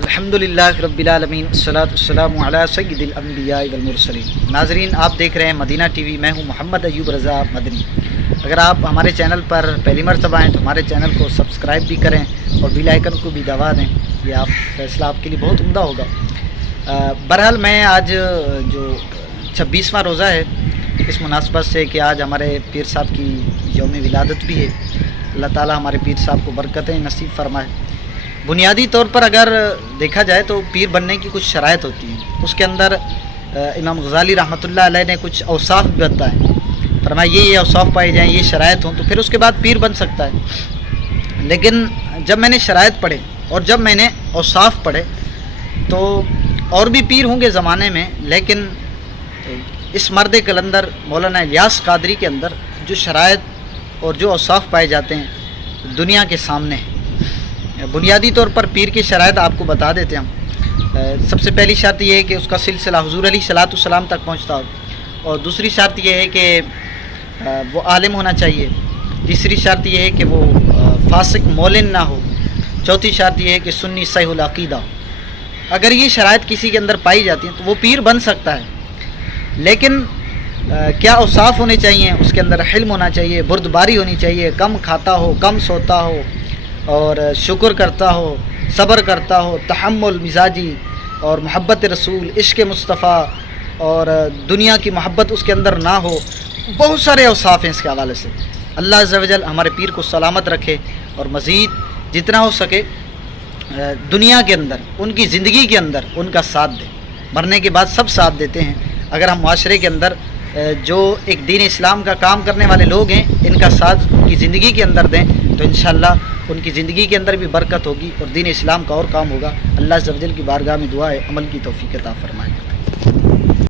الحمدللہ رب العالمین والصلاۃ والسلام علی سید الانبیاء والمرسلین۔ ناظرین، آپ دیکھ رہے ہیں مدینہ ٹی وی۔ میں ہوں محمد ایوب رضا مدنی۔ اگر آپ ہمارے چینل پر پہلی مرتبہ ہیں تو ہمارے چینل کو سبسکرائب بھی کریں اور بیل آئیکن کو بھی دبا دیں۔ یہ فیصلہ آپ کے لیے بہت عمدہ ہوگا۔ بہرحال میں آج جو 26واں روزہ ہے، اس مناسبت سے کہ آج ہمارے پیر صاحب کی یوم ولادت بھی ہے، اللہ تعالی ہمارے پیر صاحب کو برکتیں نصیب فرمائے۔ بنیادی طور پر اگر دیکھا جائے تو پیر بننے کی کچھ شرائط ہوتی ہیں۔ اس کے اندر امام غزالی رحمۃ اللہ علیہ نے کچھ اوصاف بھی بتائے، فرمایا یہ اوصاف پائے جائیں، یہ شرائط ہوں تو پھر اس کے بعد پیر بن سکتا ہے۔ لیکن جب میں نے شرائط پڑھے اور جب میں نے اوصاف پڑھے تو اور بھی پیر ہوں گے زمانے میں، لیکن اس مرد کلندر مولانا الیاس قادری کے اندر جو شرائط اور جو اوصاف پائے جاتے ہیں دنیا کے سامنے ہیں۔ بنیادی طور پر پیر کی شرائط آپ کو بتا دیتے ہیں ہم۔ سب سے پہلی شرط یہ ہے کہ اس کا سلسلہ حضور علیہ صلاۃ والسلام تک پہنچتا ہو، اور دوسری شرط یہ ہے کہ وہ عالم ہونا چاہیے، تیسری شرط یہ ہے کہ وہ فاسق مولن نہ ہو، چوتھی شرط یہ ہے کہ سنی صحیح العقیدہ ہو۔ اگر یہ شرائط کسی کے اندر پائی جاتی ہیں تو وہ پیر بن سکتا ہے۔ لیکن کیا اوصاف ہونے چاہیے؟ اس کے اندر حلم ہونا چاہیے، بردباری ہونی چاہیے، کم کھاتا ہو، کم سوتا ہو، اور شکر کرتا ہو، صبر کرتا ہو، تحمل مزاجی، اور محبت رسول، عشق مصطفیٰ، اور دنیا کی محبت اس کے اندر نہ ہو۔ بہت سارے اوصاف ہیں اس کے حوالے سے۔ اللہ عز و جل ہمارے پیر کو سلامت رکھے اور مزید جتنا ہو سکے دنیا کے اندر، ان کی زندگی کے اندر ان کا ساتھ دے۔ مرنے کے بعد سب ساتھ دیتے ہیں، اگر ہم معاشرے کے اندر جو ایک دین اسلام کا کام کرنے والے لوگ ہیں ان کا ساتھ ان کی زندگی کے اندر دیں تو انشاءاللہ ان کی زندگی کے اندر بھی برکت ہوگی اور دین اسلام کا اور کام ہوگا۔ اللہ عز و جل کی بارگاہ میں دعا ہے عمل کی توفیق عطا فرمائے۔